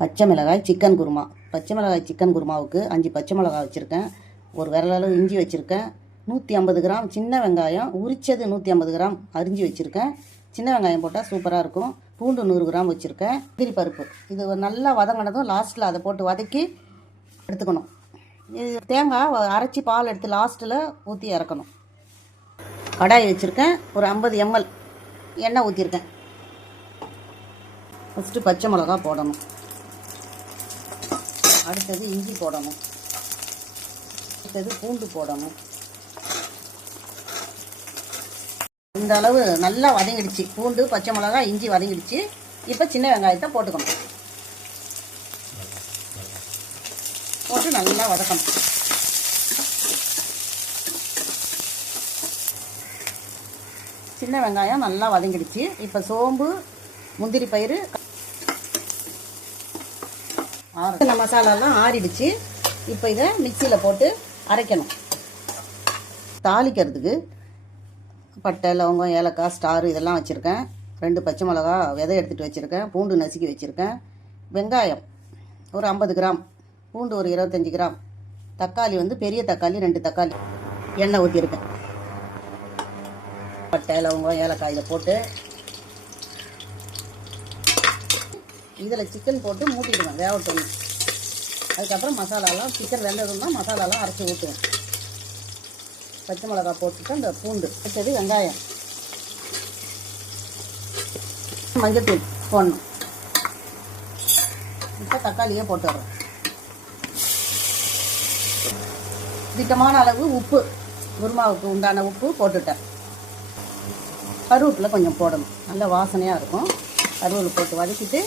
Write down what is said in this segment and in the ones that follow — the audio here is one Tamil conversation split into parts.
பச்சை மிளகாய் சிக்கன் குருமா. பச்சை மிளகாய் சிக்கன் குருமாவுக்கு 5 பச்சை மிளகாய் வச்சுருக்கேன், ஒரு விரலளவு இஞ்சி வச்சுருக்கேன், 150 கிராம் சின்ன வெங்காயம் உரித்தது 150 கிராம் அரிஞ்சு வச்சுருக்கேன். சின்ன வெங்காயம் போட்டால் சூப்பராக இருக்கும். பூண்டு 100 கிராம் வச்சுருக்கேன். முந்திரி பருப்பு இது நல்லா வதங்கினதும் லாஸ்ட்டில் அதை போட்டு வதக்கி எடுத்துக்கணும். இது தேங்காய் அரைச்சி பால் எடுத்து லாஸ்ட்டில் ஊற்றி இறக்கணும். கடாய் வச்சுருக்கேன், ஒரு 50 ml எண்ணெய் ஊற்றிருக்கேன். ஃபஸ்ட்டு பச்சை மிளகா போடணும், அடுத்தது இஞ்சி போடணும், அடுத்தது பூண்டு போடணும். இந்த அளவு நல்லா வதங்கிடுச்சு. பூண்டு பச்சை மிளகா இஞ்சி வதங்கிடுச்சு. இப்போ சின்ன வெங்காயத்தை போட்டுக்கணும், போட்டு நல்லா வதக்கணும். சின்ன வெங்காயம் நல்லா வதங்கிடுச்சு. இப்போ சோம்பு முந்திரி பயிறு இந்த மசாலாலாம் ஆறிடுச்சு. இப்போ இதை மிக்சியில் போட்டு அரைக்கணும். தாளிக்கிறதுக்கு பட்டை லவங்கம் ஏலக்காய் ஸ்டார் இதெல்லாம் வச்சுருக்கேன். 2 பச்சை மிளகா விதை எடுத்துகிட்டு வச்சுருக்கேன். பூண்டு நசுக்கி வச்சுருக்கேன். வெங்காயம் ஒரு 50 கிராம், பூண்டு ஒரு 25 கிராம், தக்காளி பெரிய தக்காளி 2 தக்காளி, எண்ணெய் ஊற்றிருக்கேன். பட்டை லவங்கம் ஏலக்காய் இதை போட்டு இதில் சிக்கன் போட்டு மூட்டிடுவேன், வேகட்டும். அதுக்கப்புறம் மசாலாலாம் சிக்கன் வெந்ததுன்னா மசாலாலாம் அரைச்சி ஊற்றுவேன். பச்சை மிளகா போட்டுட்டு அந்த பூண்டு வச்சது, வெங்காயம், மஞ்சத்தூள் போடணும். இப்போ தக்காளியே போட்டுடுறோம். திட்டமான அளவு உப்பு, குருமாவுக்கு உண்டான உப்பு போட்டுட்டேன். கருவேப்பிலை கொஞ்சம் போடணும், நல்ல வாசனையாக இருக்கும். கருவேப்பிலை போட்டு வதக்கிட்டு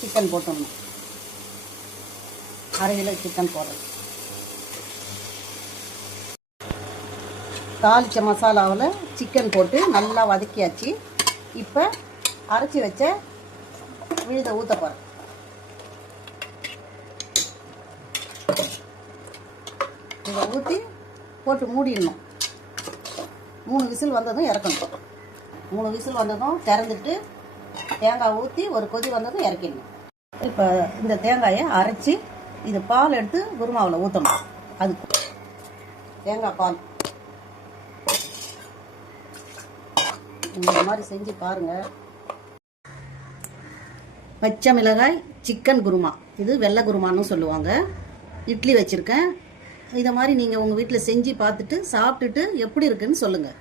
சிக்கன் போட்டுடணும். 1/2 கிலோ சிக்கன் போடணும். தாளித்த மசாலாவில் சிக்கன் போட்டு நல்லா வதக்கியாச்சு. இப்போ அரைச்சி வச்ச விழுதை ஊற்ற போகிறேன். இதை ஊற்றி போட்டு மூடிடணும். 3 விசில் வந்ததும் இறக்கணும். 3 விசில் வந்ததும் திறந்துட்டு தேங்காய் ஊற்றி ஒரு கொதி வந்ததும் இறக்கிடணும். இப்போ இந்த தேங்காயை அரைச்சி இது பால் எடுத்து குருமாவில் ஊற்றணும். அதுக்கு தேங்காய் பால் இந்த மாதிரி செஞ்சு பாருங்கள். பச்சை மிளகாய் சிக்கன் குருமா, இது வெள்ளை குருமான்னு சொல்லுவாங்க. இட்லி வச்சுருக்கேன். இதை மாதிரி நீங்கள் உங்கள் வீட்டில் செஞ்சு பார்த்துட்டு சாப்பிட்டுட்டு எப்படி இருக்குன்னு சொல்லுங்கள்.